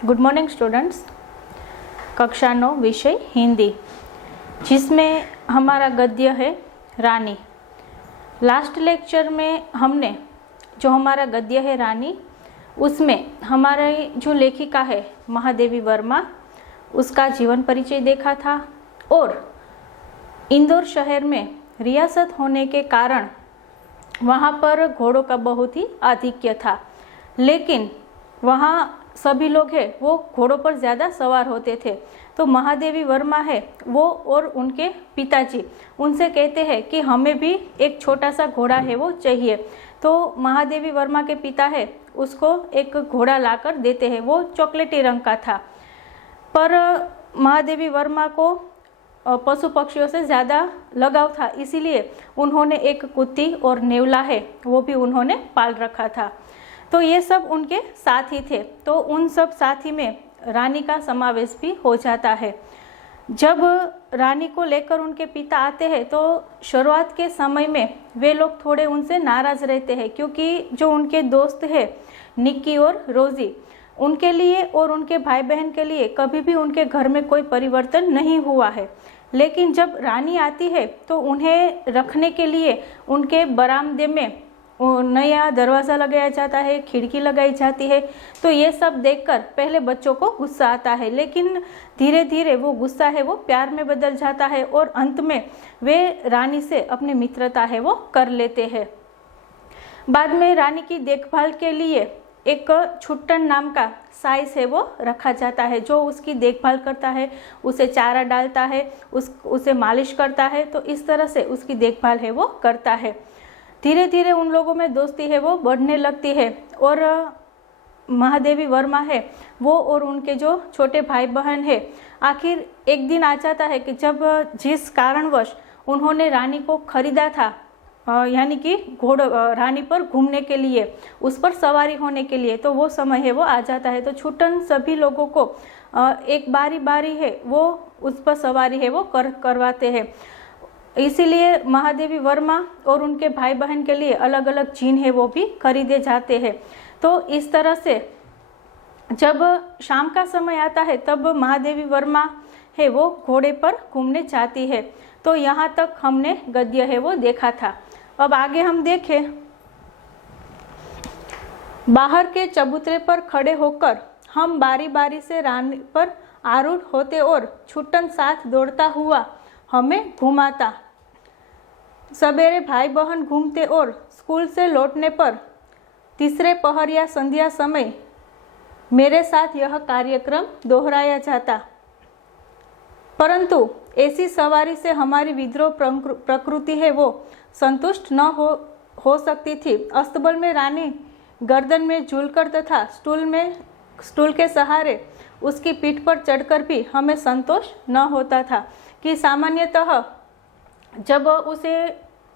Good morning students. कक्षा 9 विषय हिंदी, जिसमें हमारा गद्य है रानी। लास्ट लेक्चर में हमने जो हमारा गद्य है रानी, उसमें हमारे जो लेखिका है महादेवी वर्मा, उसका जीवन परिचय देखा था और इंदौर शहर में रियासत होने के कारण वहाँ पर घोड़ों का बहुत ही आधिक्य था, लेकिन वहाँ सभी लोग हैं वो घोड़ों पर ज़्यादा सवार होते थे। तो महादेवी वर्मा है वो और उनके पिताजी उनसे कहते हैं कि हमें भी एक छोटा सा घोड़ा है वो चाहिए। तो महादेवी वर्मा के पिता है उसको एक घोड़ा लाकर देते हैं, वो चॉकलेटी रंग का था। पर महादेवी वर्मा को पशु पक्षियों से ज़्यादा लगाव था, इसीलिए उन्होंने एक कुत्ती और नेवला है वो भी उन्होंने पाल रखा था। तो ये सब उनके साथी थे, तो उन सब साथी में रानी का समावेश भी हो जाता है। जब रानी को लेकर उनके पिता आते हैं तो शुरुआत के समय में वे लोग थोड़े उनसे नाराज़ रहते हैं, क्योंकि जो उनके दोस्त हैं निक्की और रोज़ी, उनके लिए और उनके भाई बहन के लिए कभी भी उनके घर में कोई परिवर्तन नहीं हुआ है। लेकिन जब रानी आती है तो उन्हें रखने के लिए उनके बरामदे में नया दरवाज़ा लगाया जाता है, खिड़की लगाई जाती है। तो ये सब देखकर पहले बच्चों को गुस्सा आता है, लेकिन धीरे धीरे वो गुस्सा है वो प्यार में बदल जाता है और अंत में वे रानी से अपनी मित्रता है वो कर लेते हैं। बाद में रानी की देखभाल के लिए एक छुट्टन नाम का साइस है वो रखा जाता है, जो उसकी देखभाल करता है, उसे चारा डालता है, उसे मालिश करता है। तो इस तरह से उसकी देखभाल है वो करता है। धीरे धीरे उन लोगों में दोस्ती है वो बढ़ने लगती है और महादेवी वर्मा है वो और उनके जो छोटे भाई बहन है, आखिर एक दिन आ जाता है कि जब जिस कारणवश उन्होंने रानी को खरीदा था, यानी कि रानी पर घूमने के लिए, उस पर सवारी होने के लिए, तो वो समय है वो आ जाता है। तो छुट्टन सभी लोगों को एक बारी बारी है वो उस पर सवारी है वो करवाते हैं। इसीलिए महादेवी वर्मा और उनके भाई बहन के लिए अलग अलग जीन है वो भी खरीदे जाते हैं। तो इस तरह से जब शाम का समय आता है तब महादेवी वर्मा है वो घोड़े पर घूमने जाती है। तो यहाँ तक हमने गद्य है वो देखा था। अब आगे हम देखें, बाहर के चबूतरे पर खड़े होकर हम बारी बारी से रानी पर आरूढ़ होते और छुट्टन साथ दौड़ता हुआ हमें घुमाता। सवेरे भाई बहन घूमते और स्कूल से लौटने पर तीसरे पहर या संध्या समय मेरे साथ यह कार्यक्रम दोहराया जाता। परंतु ऐसी सवारी से हमारी विद्रोह प्रकृति है वो संतुष्ट न हो सकती थी। अस्तबल में रानी गर्दन में झूलकर तथा स्टूल के सहारे उसकी पीठ पर चढ़कर भी हमें संतोष न होता था कि सामान्यतः जब उसे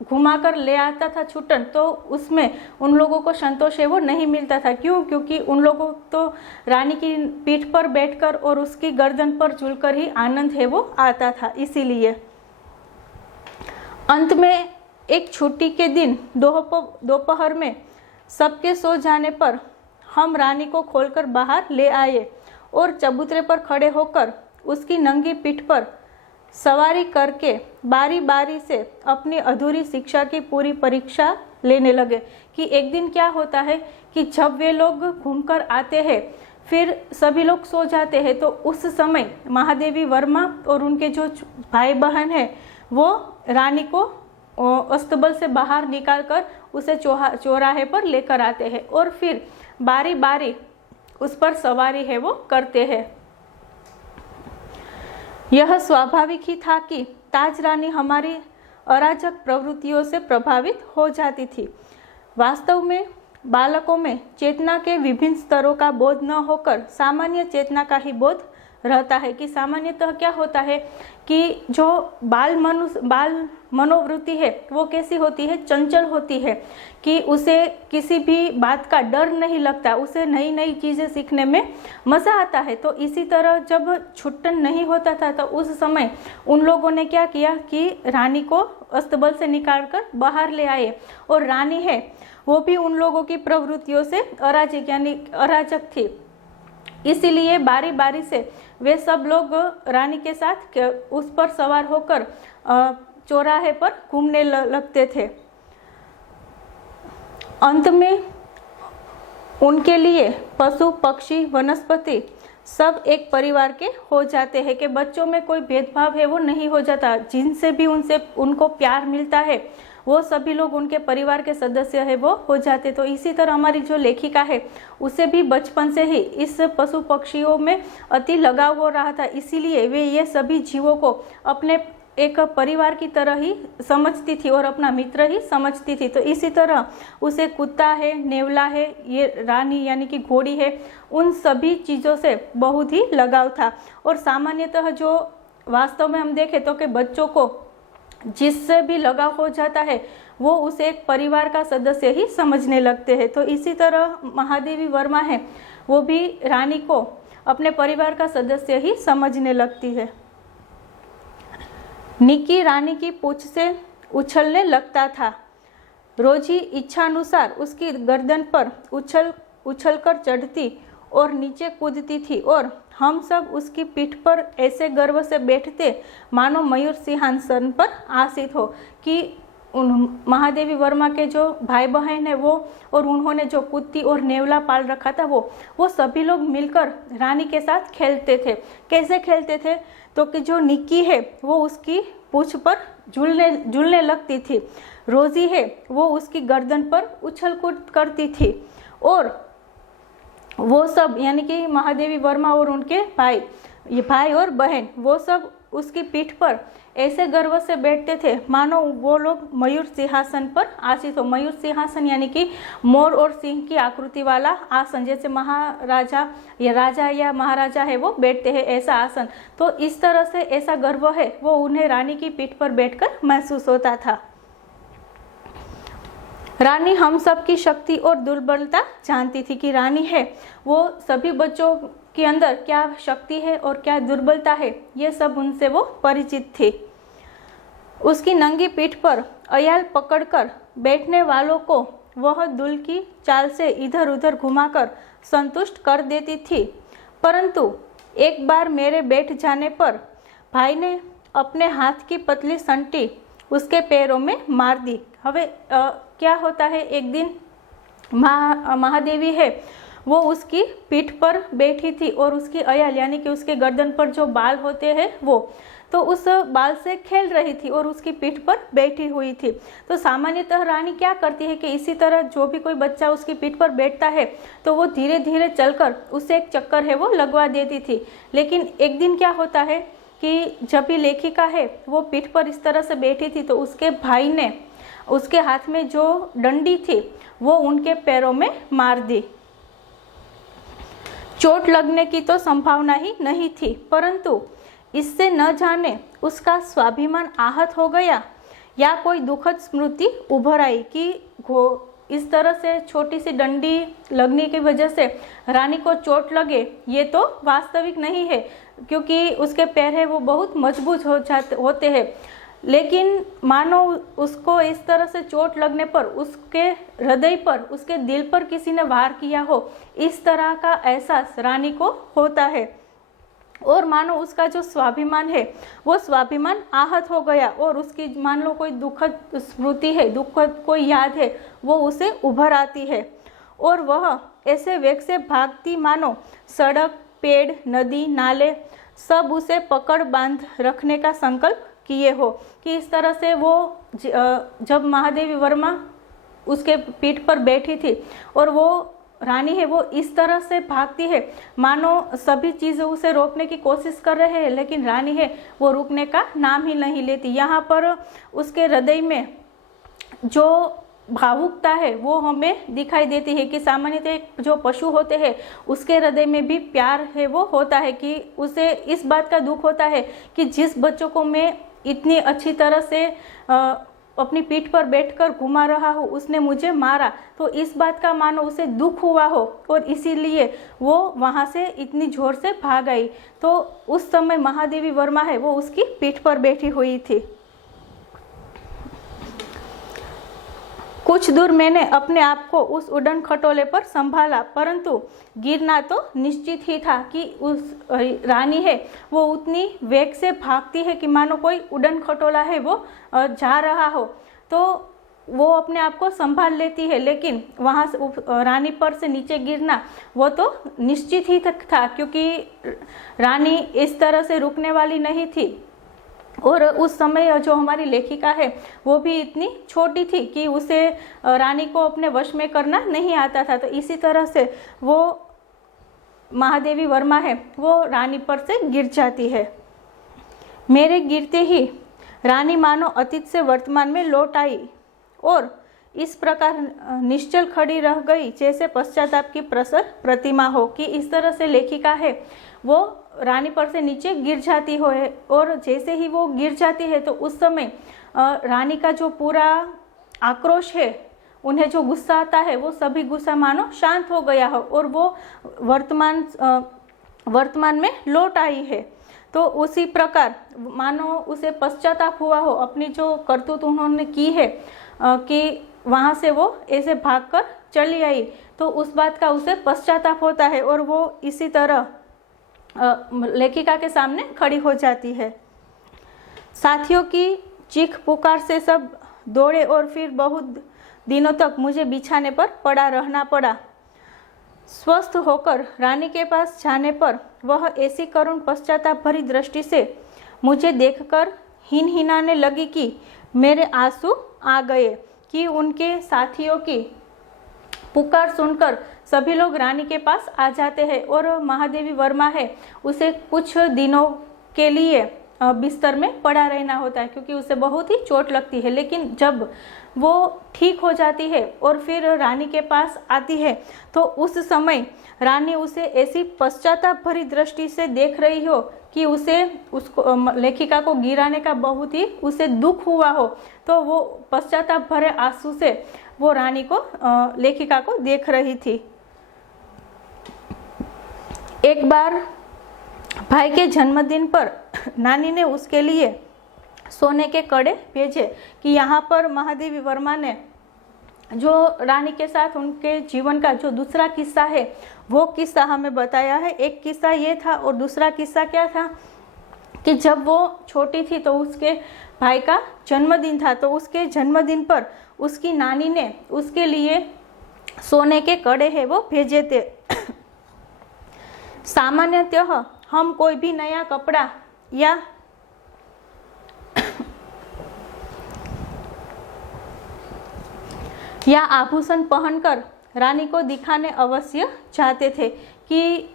घुमाकर ले आता था छुट्टन, तो उसमें उन लोगों को संतोष है वो नहीं मिलता था। क्यों? क्योंकि उन लोगों तो रानी की पीठ पर बैठकर और उसकी गर्दन पर झूलकर ही आनंद है वो आता था। इसीलिए अंत में एक छुट्टी के दिन दोपहर में सबके सो जाने पर हम रानी को खोलकर बाहर ले आए और चबूतरे पर खड़े होकर उसकी नंगी पीठ पर सवारी करके बारी बारी से अपनी अधूरी शिक्षा की पूरी परीक्षा लेने लगे। कि एक दिन क्या होता है कि जब वे लोग घूमकर आते हैं फिर सभी लोग सो जाते हैं, तो उस समय महादेवी वर्मा और उनके जो भाई बहन हैं वो रानी को अस्तबल से बाहर निकालकर उसे चौराहे पर लेकर आते हैं और फिर बारी बारी उस पर सवारी है वो करते हैं। यह स्वाभाविक ही था कि ताज रानी हमारी अराजक प्रवृत्तियों से प्रभावित हो जाती थी। वास्तव में बालकों में चेतना के विभिन्न स्तरों का बोध न होकर सामान्य चेतना का ही बोध रहता है। कि सामान्यतः क्या होता है कि जो बाल मनोवृत्ति है वो कैसी होती है, चंचल होती है, कि उसे किसी भी बात का डर नहीं लगता, उसे नई नई चीज़ें सीखने में मज़ा आता है। तो इसी तरह जब छुट्टन नहीं होता था तो उस समय उन लोगों ने क्या किया कि रानी को अस्तबल से निकालकर बाहर ले आए, और रानी है वो भी उन लोगों की प्रवृत्तियों से अराजक यानी अराजक थी। इसीलिए बारी बारी से वे सब लोग रानी के साथ उस पर सवार होकर चौराहे पर घूमने लगते थे। अंत में उनके लिए पशु पक्षी वनस्पति सब एक परिवार के हो जाते हैं कि बच्चों में कोई भेदभाव है वो नहीं हो जाता। जिनसे भी उनको प्यार मिलता है वो सभी लोग उनके परिवार के सदस्य है वो हो जाते। तो इसी तरह हमारी जो लेखिका है उसे भी बचपन से ही इस पशु पक्षियों में अति लगाव हो रहा था, इसीलिए वे ये सभी जीवों को अपने एक परिवार की तरह ही समझती थी और अपना मित्र ही समझती थी। तो इसी तरह उसे कुत्ता है, नेवला है, ये रानी यानी कि घोड़ी है, उन सभी चीज़ों से बहुत ही लगाव था। और सामान्यतः जो वास्तव में हम देखें तो कि बच्चों को जिससे भी लगाव हो जाता है वो उसे एक परिवार का सदस्य ही समझने लगते हैं। तो इसी तरह महादेवी वर्मा है वो भी रानी को अपने परिवार का सदस्य ही समझने लगती है। निकी रानी की पूंछ से उछलने लगता था। रोजी इच्छानुसार उसकी गर्दन पर उछलकर चढ़ती और नीचे कूदती थी और हम सब उसकी पीठ पर ऐसे गर्व से बैठते मानो मयूर सिंहासन पर आसीन हो। कि महादेवी वर्मा के जो भाई बहन है वो और उन्होंने जो कुत्ती और नेवला पाल रखा था वो सभी लोग मिलकर रानी के साथ खेलते थे। कैसे खेलते थे तो कि जो निक्की है वो उसकी पूंछ पर झूलने लगती थी, रोजी है वो उसकी गर्दन पर उछल कूद करती थी और वो सब यानी कि महादेवी वर्मा और उनके भाई और बहन वो सब उसकी पीठ पर ऐसे गर्व से बैठते थे मानो वो लोग मयूर सिंहासन पर आसीन हो। मयूर सिंहासन यानी कि मोर और सिंह की आकृति वाला आसन, जैसे महाराजा या राजा या महाराजा है वो बैठते हैं ऐसा आसन। तो इस तरह से ऐसा गर्व है वो उन्हें रानी की पीठ पर बैठकर महसूस होता था। रानी हम सब की शक्ति और दुर्बलता जानती थी कि रानी है वो सभी बच्चों के अंदर क्या शक्ति है और क्या दुर्बलता है ये सब उनसे वो परिचित थी। उसकी नंगी पीठ पर अयाल पकड़कर बैठने वालों को वह दुल की चाल से इधर उधर घुमाकर संतुष्ट कर देती थी। परंतु एक बार मेरे बैठ जाने पर भाई ने अपने हाथ की पतली संटी उसके पैरों में मार दी। हवे क्या होता है, एक दिन महादेवी है वो उसकी पीठ पर बैठी थी और उसकी अयाल यानी कि उसके गर्दन पर जो बाल होते हैं वो तो उस बाल से खेल रही थी और उसकी पीठ पर बैठी हुई थी। तो सामान्यतः रानी क्या करती है कि इसी तरह जो भी कोई बच्चा उसकी पीठ पर बैठता है तो वो धीरे धीरे चलकर उसे एक चक्कर है वो लगवा देती थी। लेकिन एक दिन क्या होता है कि जब भी लेखिका है वो पीठ पर इस तरह से बैठी थी तो उसके भाई ने उसके हाथ में जो डंडी थी वो उनके पैरों में मार दी। चोट लगने की तो संभावना ही नहीं थी, परंतु इससे न जाने उसका स्वाभिमान आहत हो गया या कोई दुखद स्मृति उभर आई कि इस तरह से छोटी सी डंडी लगने की वजह से रानी को चोट लगे ये तो वास्तविक नहीं है, क्योंकि उसके पैर है वो बहुत मजबूत होते हैं। लेकिन मानो उसको इस तरह से चोट लगने पर उसके हृदय पर, उसके दिल पर किसी ने वार किया हो, इस तरह का एहसास रानी को होता है। और मानो उसका जो स्वाभिमान है वो स्वाभिमान आहत हो गया और उसकी मान लो कोई दुखद स्मृति है, दुखद कोई याद है वो उसे उभर आती है और वह ऐसे वेग से भागती मानो सड़क, पेड़, नदी, नाले सब उसे पकड़ बांध रखने का संकल्प किए हो। कि इस तरह से वो जब महादेवी वर्मा उसके पीठ पर बैठी थी और वो रानी है वो इस तरह से भागती है मानो सभी चीज़ें उसे रोकने की कोशिश कर रहे हैं, लेकिन रानी है वो रुकने का नाम ही नहीं लेती। यहाँ पर उसके हृदय में जो भावुकता है वो हमें दिखाई देती है कि सामान्यतः जो पशु होते हैं उसके हृदय में भी प्यार है वो होता है कि उसे इस बात का दुख होता है कि जिस बच्चों को मैं इतनी अच्छी तरह से अपनी पीठ पर बैठकर घुमा रहा हूँ उसने मुझे मारा, तो इस बात का मानो उसे दुख हुआ हो और इसीलिए वो वहाँ से इतनी जोर से भाग आई। तो उस समय महादेवी वर्मा है वो उसकी पीठ पर बैठी हुई थी। कुछ दूर मैंने अपने आप को उस उड़न खटोले पर संभाला, परंतु गिरना तो निश्चित ही था कि उस रानी है वो उतनी वेग से भागती है कि मानो कोई उड़न खटोला है वो जा रहा हो। तो वो अपने आप को संभाल लेती है, लेकिन वहाँ से रानी पर से नीचे गिरना वो तो निश्चित ही था, क्योंकि रानी इस तरह से रुकने वाली नहीं थी। और उस समय जो हमारी लेखिका है वो भी इतनी छोटी थी कि उसे रानी को अपने वश में करना नहीं आता था। तो इसी तरह से वो महादेवी वर्मा है वो रानी पर से गिर जाती है। मेरे गिरते ही रानी मानो अतीत से वर्तमान में लौट आई और इस प्रकार निश्चल खड़ी रह गई जैसे पश्चाताप की प्रसर प्रतिमा हो, कि इस तरह से लेखिका है वो रानी पर से नीचे गिर जाती हो है। और जैसे ही वो गिर जाती है तो उस समय रानी का जो पूरा आक्रोश है, उन्हें जो गुस्सा आता है वो सभी गुस्सा मानो शांत हो गया हो और वो वर्तमान में लौट आई है। तो उसी प्रकार मानो उसे पश्चाताप हुआ हो अपनी जो करतूत उन्होंने की है कि वहाँ से वो ऐसे भागकर चली आई, तो उस बात का उसे पश्चाताप होता है और वो इसी तरह लेखिका के सामने खड़ी हो जाती है। साथियों की चीख पुकार से सब दौड़े और फिर बहुत दिनों तक मुझे बिछाने पर पड़ा रहना पड़ा। स्वस्थ होकर रानी के पास जाने पर वह ऐसी करुण पश्चाताप भरी दृष्टि से मुझे देखकर हिनहिनाने लगी कि मेरे आंसू आ गए, कि उनके साथियों की पुकार सुनकर सभी लोग रानी के पास आ जाते हैं और महादेवी वर्मा है उसे कुछ दिनों के लिए बिस्तर में पड़ा रहना होता है, क्योंकि उसे बहुत ही चोट लगती है। लेकिन जब वो ठीक हो जाती है और फिर रानी के पास आती है तो उस समय रानी उसे ऐसी पश्चाताप भरी दृष्टि से देख रही हो कि उसको लेखिका को गिराने का बहुत ही उसे दुख हुआ हो, तो वो पश्चाताप भरे आंसू से वो रानी को लेखिका को देख रही थी। एक बार भाई के जन्मदिन पर नानी ने उसके लिए सोने के कड़े भेजे कि यहाँ पर महादेवी वर्मा ने जो रानी के साथ उनके जीवन का जो दूसरा किस्सा है वो किस्सा हमें बताया है। एक किस्सा ये था और दूसरा किस्सा क्या था कि जब वो छोटी थी तो उसके भाई का जन्मदिन था, तो उसके जन्मदिन पर उसकी नानी ने उसके लिए सोने के कड़े हैं वो भेजे थे। सामान्यतः हम कोई भी नया कपड़ा या आभूषण पहनकर रानी को दिखाने अवश्य चाहते थे, कि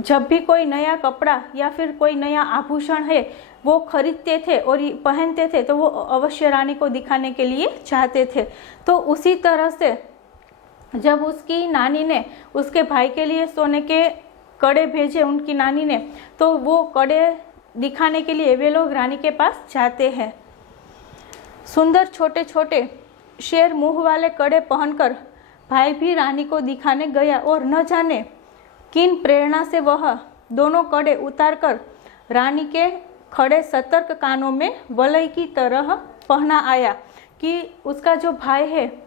जब भी कोई नया कपड़ा या फिर कोई नया आभूषण है वो खरीदते थे और पहनते थे तो वो अवश्य रानी को दिखाने के लिए चाहते थे। तो उसी तरह से जब उसकी नानी ने उसके भाई के लिए सोने के कड़े भेजे उनकी नानी ने, तो वो कड़े दिखाने के लिए वे लोग रानी के पास जाते हैं। सुंदर छोटे छोटे शेर मुंह वाले कड़े पहनकर भाई भी रानी को दिखाने गया और न जाने किन प्रेरणा से वह दोनों कड़े उतारकर रानी के खड़े सतर्क कानों में वलय की तरह पहना आया, कि उसका जो भाई है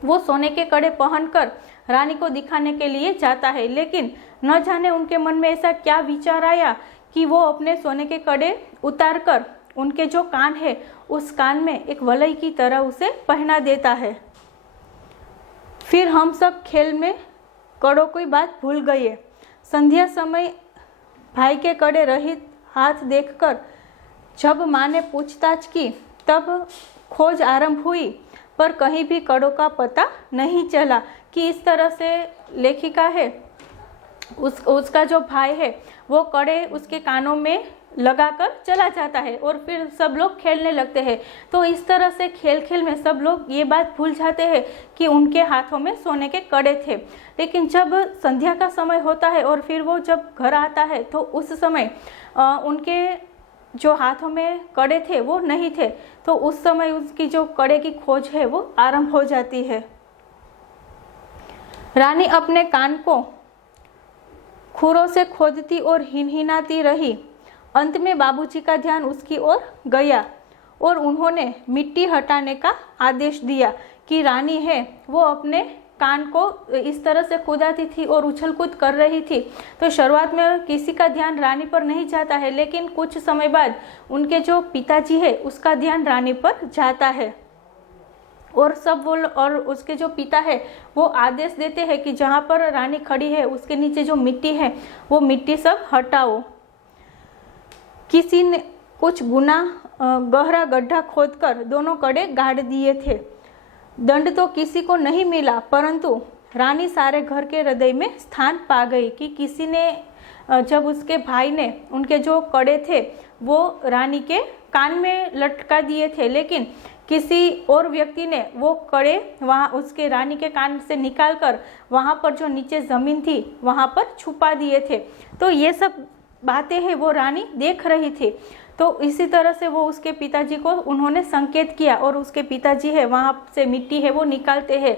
वो सोने के कड़े पहनकर रानी को दिखाने के लिए जाता है, लेकिन न जाने उनके मन में ऐसा क्या विचार आया कि वो अपने सोने के कड़े उतारकर उनके जो कान है उस कान में एक वलय की तरह उसे पहना देता है। फिर हम सब खेल में कड़ों की बात भूल गए। संध्या समय भाई के कड़े रहित हाथ देखकर जब माँ ने पूछताछ की तब खोज आरंभ हुई, पर कहीं भी कड़ों का पता नहीं चला। कि इस तरह से लेखिका है उसका जो भाई है वो कड़े उसके कानों में लगाकर चला जाता है और फिर सब लोग खेलने लगते हैं। तो इस तरह से खेल खेल में सब लोग ये बात भूल जाते हैं कि उनके हाथों में सोने के कड़े थे। लेकिन जब संध्या का समय होता है और फिर वो जब घर आता है तो उस समय उनके जो हाथों में कड़े थे वो नहीं थे, तो उस समय उसकी जो कड़े की खोज है वो आरंभ हो जाती है। रानी अपने कान को खुरों से खोदती और हिनहिनाती रही। अंत में बाबूजी का ध्यान उसकी ओर गया और उन्होंने मिट्टी हटाने का आदेश दिया कि रानी है वो अपने कान को इस तरह से खुदाती थी और उछल कूद कर रही थी। तो शुरुआत में किसी का ध्यान रानी पर नहीं जाता है, लेकिन कुछ समय बाद उनके जो पिताजी है उसका ध्यान रानी पर जाता है और और उसके जो पिता है वो आदेश देते हैं कि जहाँ पर रानी खड़ी है उसके नीचे जो मिट्टी है वो मिट्टी सब हटाओ। किसी ने कुछ गुना गहरा गड्ढा खोदकर दोनों कड़े गाड़ दिए थे। दंड तो किसी को नहीं मिला, परंतु रानी सारे घर के हृदय में स्थान पा गई कि किसी ने जब उसके भाई ने उनके जो कड़े थे वो रानी के कान में लटका दिए थे, लेकिन किसी और व्यक्ति ने वो कड़े वहाँ उसके रानी के कान से निकालकर वहाँ पर जो नीचे ज़मीन थी वहाँ पर छुपा दिए थे। तो ये सब बातें हैं वो रानी देख रही थी। तो इसी तरह से वो उसके पिताजी को उन्होंने संकेत किया और उसके पिताजी है वहाँ से मिट्टी है वो निकालते हैं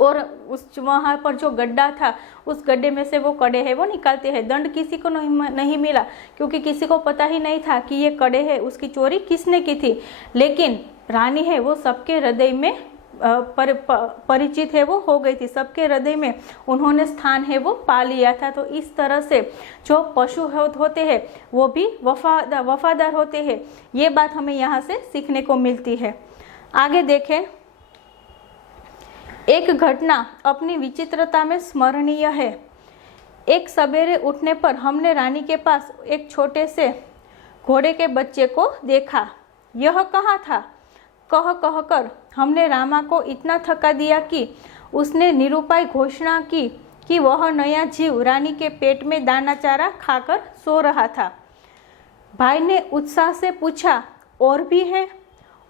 और उस वहाँ पर जो गड्ढा था उस गड्ढे में से वो कड़े हैं वो निकालते हैं। दंड किसी को नहीं मिला क्योंकि किसी को पता ही नहीं था कि ये कड़े हैं उसकी चोरी किसने की थी, लेकिन रानी है वो सबके हृदय में परिचित है वो हो गई थी, सबके हृदय में उन्होंने स्थान है वो पा लिया था। तो इस तरह से जो पशु होते हैं वो भी वफादार होते हैं, ये बात हमें यहाँ से सीखने को मिलती है। आगे देखें, एक घटना अपनी विचित्रता में स्मरणीय है। एक सवेरे उठने पर हमने रानी के पास एक छोटे से घोड़े के बच्चे को देखा। यह कहाँ था कह कहकर हमने रामा को इतना थका दिया कि उसने निरुपाय घोषणा की कि वह नया जीव रानी के पेट में दाना चारा खाकर सो रहा था। भाई ने उत्साह से पूछा, और भी है?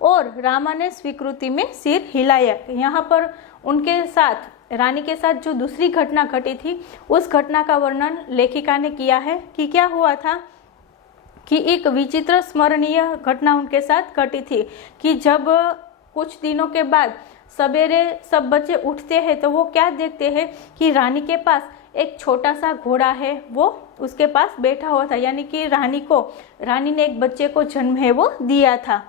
और रामा ने स्वीकृति में सिर हिलाया। यहाँ पर उनके साथ रानी के साथ जो दूसरी घटना घटी थी उस घटना का वर्णन लेखिका ने किया है कि क्या हुआ था कि एक विचित्र स्मरणीय घटना उनके साथ घटी थी कि जब कुछ दिनों के बाद सवेरे सब बच्चे उठते हैं तो वो क्या देखते हैं कि रानी के पास एक छोटा सा घोड़ा है वो उसके पास बैठा हुआ था, यानी कि रानी ने एक बच्चे को जन्म है वो दिया था।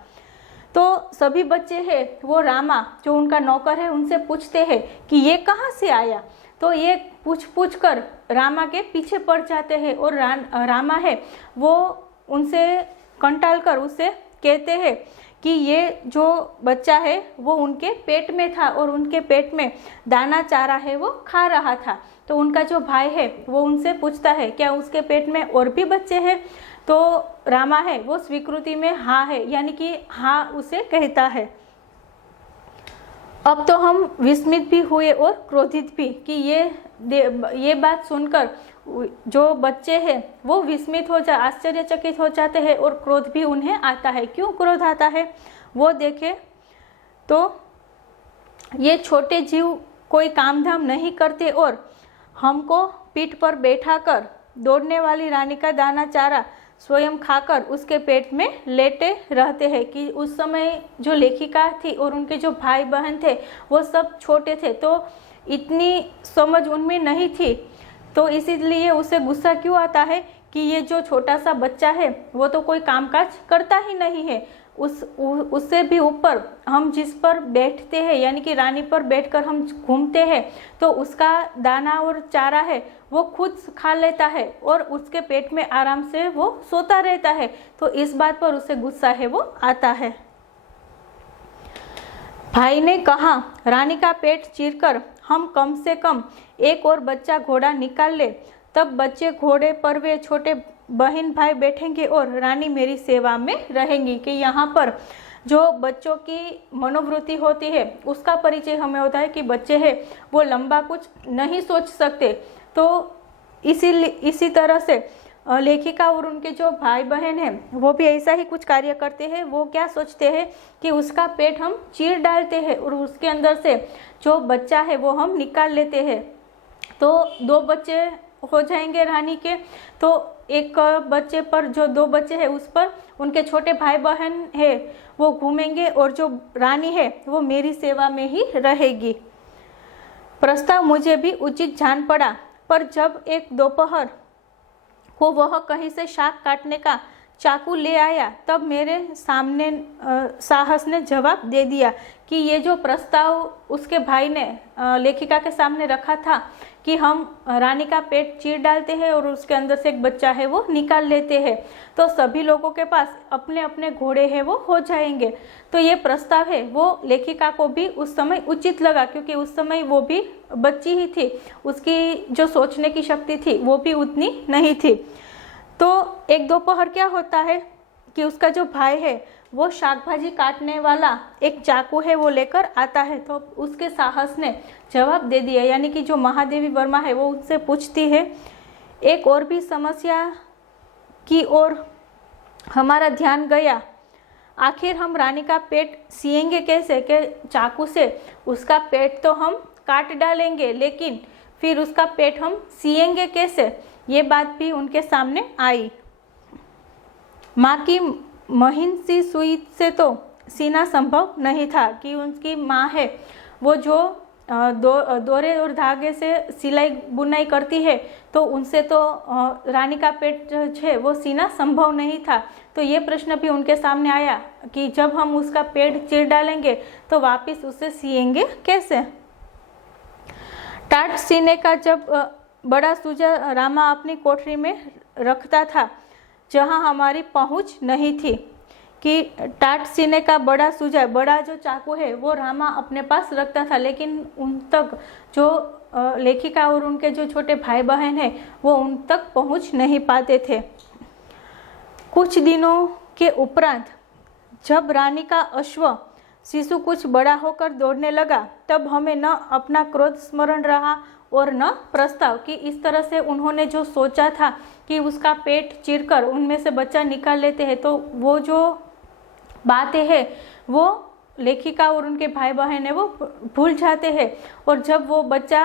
तो सभी बच्चे हैं वो रामा जो उनका नौकर है उनसे पूछते हैं कि ये कहाँ से आया। तो ये पूछ कर रामा के पीछे पड़ जाते हैं और रामा है वो उनसे कंटाल कर उससे कहते हैं कि ये जो बच्चा है वो उनके पेट में था और उनके पेट में दाना चारा है वो खा रहा था। तो उनका जो भाई है वो उनसे पूछता है क्या उसके पेट में और भी बच्चे हैं। तो रामा है वो स्वीकृति में हाँ है, यानी कि हाँ उसे कहता है। अब तो हम विस्मित भी हुए और क्रोधित भी कि ये बात सुनकर जो बच्चे हैं वो विस्मित आश्चर्यचकित हो जाते हैं और क्रोध भी उन्हें आता है। क्यों क्रोध आता है वो देखें तो ये छोटे जीव कोई काम धाम नहीं करते और हमको पीठ पर बैठाकर दौड़ने वाली रानी का दाना चारा स्वयं खाकर उसके पेट में लेटे रहते हैं। कि उस समय जो लेखिका थी और उनके जो भाई बहन थे वो सब छोटे थे, तो इतनी समझ उनमें नहीं थी। तो इसीलिए उसे गुस्सा क्यों आता है कि ये जो छोटा सा बच्चा है वो तो कोई कामकाज करता ही नहीं है। उससे भी ऊपर हम जिस पर बैठते हैं यानी कि रानी पर बैठकर हम घूमते हैं तो उसका दाना और चारा है वो खुद खा लेता है और उसके पेट में आराम से वो सोता रहता है। तो इस बात पर उसे गुस्सा है वो आता है। भाई ने कहा, रानी का पेट चीरकर हम कम से कम एक और बच्चा घोड़ा निकाल ले, तब बच्चे घोड़े पर वे छोटे बहन भाई बैठेंगे और रानी मेरी सेवा में रहेंगी। कि यहाँ पर जो बच्चों की मनोवृत्ति होती है उसका परिचय हमें होता है कि बच्चे हैं वो लंबा कुछ नहीं सोच सकते। तो इसी तरह से लेखिका और उनके जो भाई बहन हैं वो भी ऐसा ही कुछ कार्य करते हैं। वो क्या सोचते हैं कि उसका पेट हम चीर डालते हैं और उसके अंदर से जो बच्चा है वो हम निकाल लेते हैं। तो 2 बच्चे हो जाएंगे रानी के, तो एक बच्चे पर जो 2 बच्चे हैं उस पर उनके छोटे भाई बहन है वो घूमेंगे और जो रानी है वो मेरी सेवा में ही रहेगी। प्रस्ताव मुझे भी उचित जान पड़ा, पर जब एक दोपहर को वह कहीं से शाक काटने का चाकू ले आया तब मेरे सामने साहस ने जवाब दे दिया कि ये जो प्रस्ताव उसके भाई ने लेखिका के सामने रखा था कि हम रानी का पेट चीर डालते हैं और उसके अंदर से एक बच्चा है वो निकाल लेते हैं, तो सभी लोगों के पास अपने अपने घोड़े हैं वो हो जाएंगे। तो ये प्रस्ताव है वो लेखिका को भी उस समय उचित लगा, क्योंकि उस समय वो भी बच्ची ही थी, उसकी जो सोचने की शक्ति थी वो भी उतनी नहीं थी। तो एक दोपहर क्या होता है कि उसका जो भाई है वो शाक भाजी काटने वाला एक चाकू है वो लेकर आता है, तो उसके साहस ने जवाब दे दिया। यानी कि जो महादेवी वर्मा है वो उससे पूछती है, एक और भी समस्या की ओर हमारा ध्यान गया, आखिर हम रानी का पेट सिएंगे कैसे? के चाकू से उसका पेट तो हम काट डालेंगे, लेकिन फिर उसका पेट हम सिएंगे कैसे? ये बात भी उनके सामने आई। माँ की महीन सी सुई से तो सीना संभव नहीं था कि उनकी माँ है वो जो दोरे और धागे से सिलाई बुनाई करती है, तो उनसे तो रानी का पेट है वो सीना संभव नहीं था। तो ये प्रश्न भी उनके सामने आया कि जब हम उसका पेट चीर डालेंगे तो वापस उसे सिएंगे कैसे? टाट सीने का जब बड़ा सूजा रामा अपनी कोठरी में रखता था जहां हमारी पहुंच नहीं थी, कि टाट सीने का बड़ा सूजा, बड़ा जो चाकू है वो रामा अपने पास रखता था, लेकिन उन तक जो लेखिका और उनके जो छोटे भाई बहन हैं वो उन तक पहुंच नहीं पाते थे। कुछ दिनों के उपरांत जब रानी का अश्व शिशु कुछ बड़ा होकर दौड़ने लगा, तब हमें न अपना क्रोध स्मरण रहा और न प्रस्ताव, कि इस तरह से उन्होंने जो सोचा था कि उसका पेट चीरकर उनमें से बच्चा निकाल लेते हैं, तो वो जो बातें हैं वो लेखिका और उनके भाई बहन है वो भूल जाते हैं। और जब वो बच्चा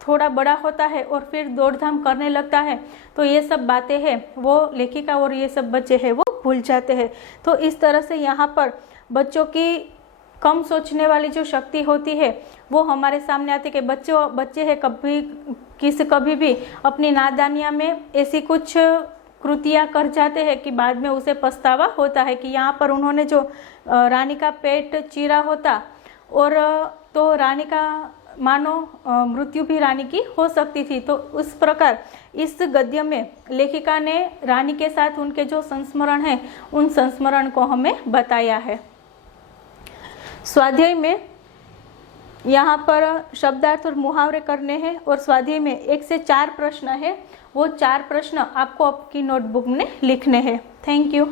थोड़ा बड़ा होता है और फिर दौड़धाम करने लगता है, तो ये सब बातें हैं वो लेखिका और ये सब बच्चे हैं वो भूल जाते हैं। तो इस तरह से यहाँ पर बच्चों की कम सोचने वाली जो शक्ति होती है वो हमारे सामने आती है कि बच्चे हैं कभी भी अपनी नादानियाँ में ऐसी कुछ कृतियाँ कर जाते हैं कि बाद में उसे पछतावा होता है कि यहाँ पर उन्होंने जो रानी का पेट चीरा होता और तो रानी का मानो मृत्यु भी रानी की हो सकती थी। तो उस प्रकार इस गद्य में लेखिका ने रानी के साथ उनके जो संस्मरण हैं उन संस्मरण को हमें बताया है। स्वाध्याय में यहाँ पर शब्दार्थ और मुहावरे करने हैं और स्वाध्याय में 1 से 4 प्रश्न है, वो 4 प्रश्न आपको आपकी नोटबुक में लिखने हैं। Thank you.